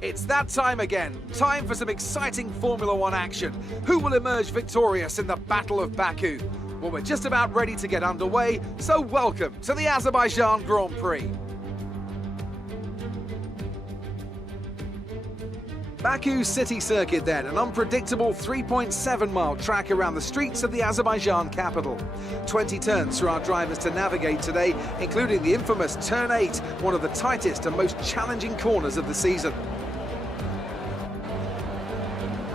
It's that time again. Time for some exciting Formula One action. Who will emerge victorious in the Battle of Baku? Well, we're just about ready to get underway, so welcome to the Azerbaijan Grand Prix. Baku City Circuit then, an unpredictable 3.7-mile track around the streets of the Azerbaijan capital. 20 turns for our drivers to navigate today, including the infamous Turn 8, one of the tightest and most challenging corners of the season.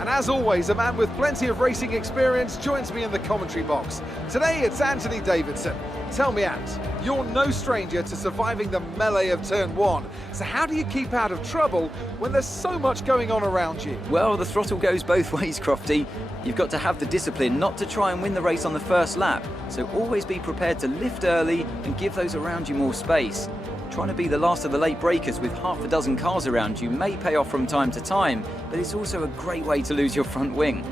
And as always, a man with plenty of racing experience joins me in the commentary box. Today it's Anthony Davidson. Tell me, Ant, you're no stranger to surviving the melee of Turn 1. So how do you keep out of trouble when there's so much going on around you? Well, the throttle goes both ways, Crofty. You've got to have the discipline not to try and win the race on the first lap. So always be prepared to lift early and give those around you more space. Trying to be the last of the late breakers with half a dozen cars around you may pay off from time to time, but it's also a great way to lose your front wing.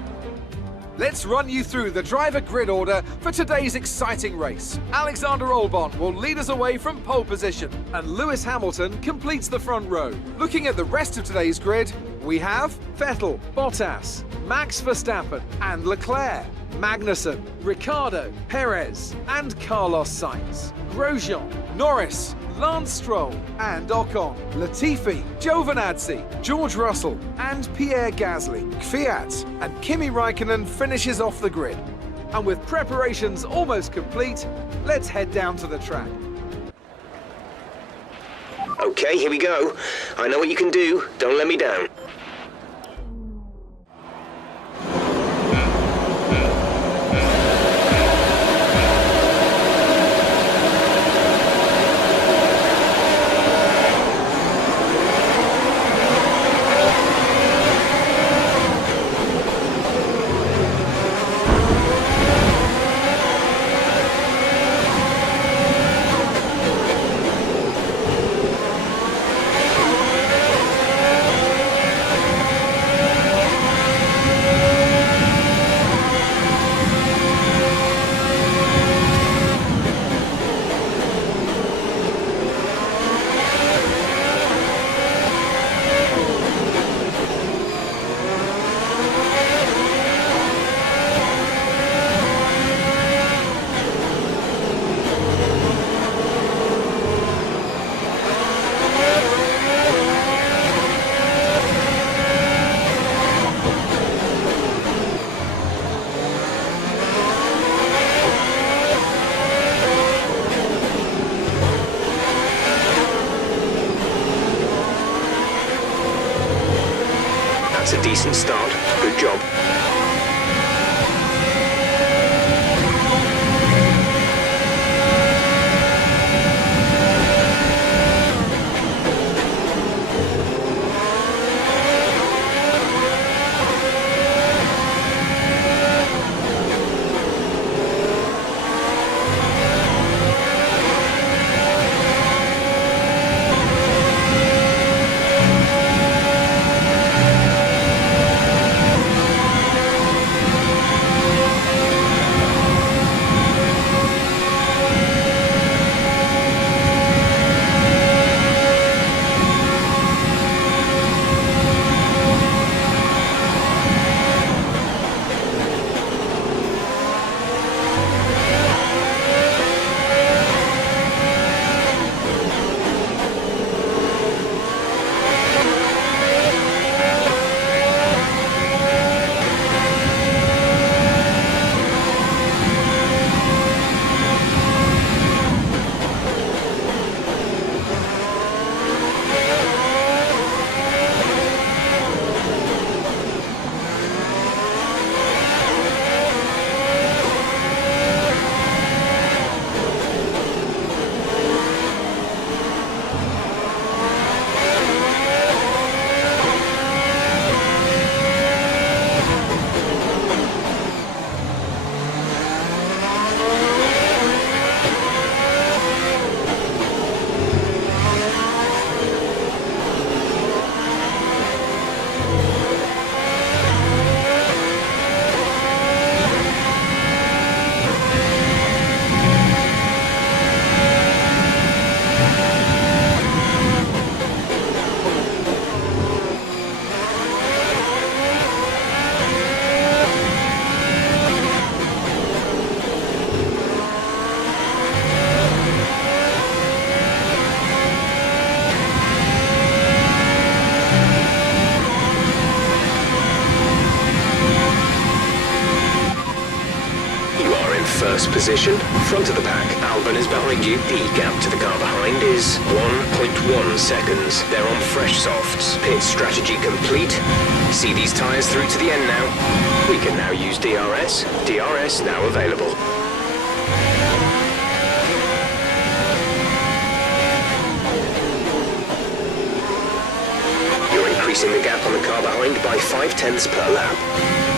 Let's run you through the driver grid order for today's exciting race. Alexander Albon will lead us away from pole position, and Lewis Hamilton completes the front row. Looking at the rest of today's grid, we have Vettel, Bottas, Max Verstappen and Leclerc, Magnussen, Ricciardo, Perez and Carlos Sainz, Grosjean, Norris, Lance Stroll and Ocon, Latifi, Giovinazzi, George Russell and Pierre Gasly, Kvyat and Kimi Raikkonen finishes off the grid. And with preparations almost complete, let's head down to the track. Okay, here we go. I know what you can do. Don't let me down. That's a decent start. Good job. first position, front of the pack. Albon is behind you. The gap to the car behind is 1.1 seconds. They're on fresh softs. Pit strategy complete. See these tyres through to the end now. We can now use DRS. DRS now available. You're increasing the gap on the car behind by 0.5 per lap.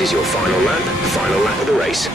This is your final lap of the race.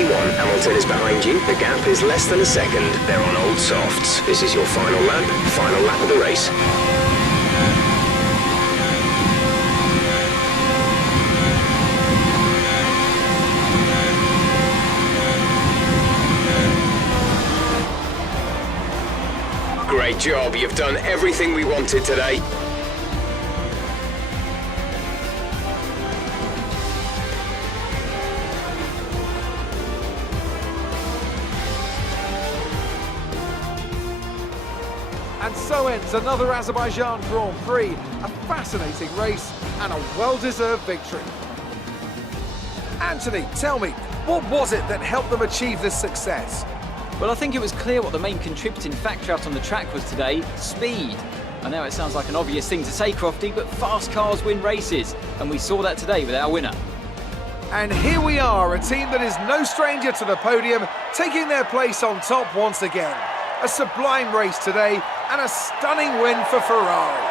P1, Hamilton is behind you. The gap is less than a second. They're on old softs. This is your final lap of the race. Great job, you've done everything we wanted today. And so ends another Azerbaijan Grand Prix, a fascinating race and a well-deserved victory. Anthony, tell me, what was it that helped them achieve this success? Well, I think it was clear what the main contributing factor out on the track was today: speed. I know it sounds like an obvious thing to say, Crofty, but fast cars win races, and we saw that today with our winner. And here we are, a team that is no stranger to the podium, taking their place on top once again. A sublime race today, and a stunning win for Ferrari.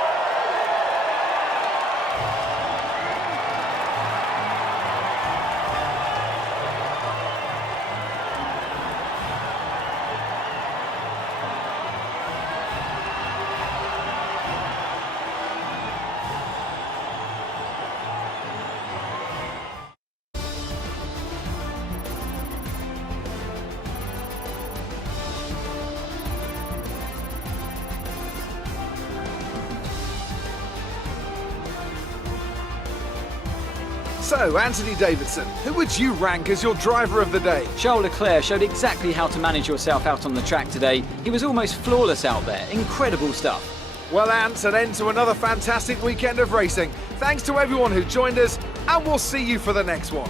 So, Anthony Davidson, who would you rank as your driver of the day? Charles Leclerc showed exactly how to manage yourself out on the track today. He was almost flawless out there. Incredible stuff. Well, Ant, an end to another fantastic weekend of racing. Thanks to everyone who joined us, and we'll see you for the next one.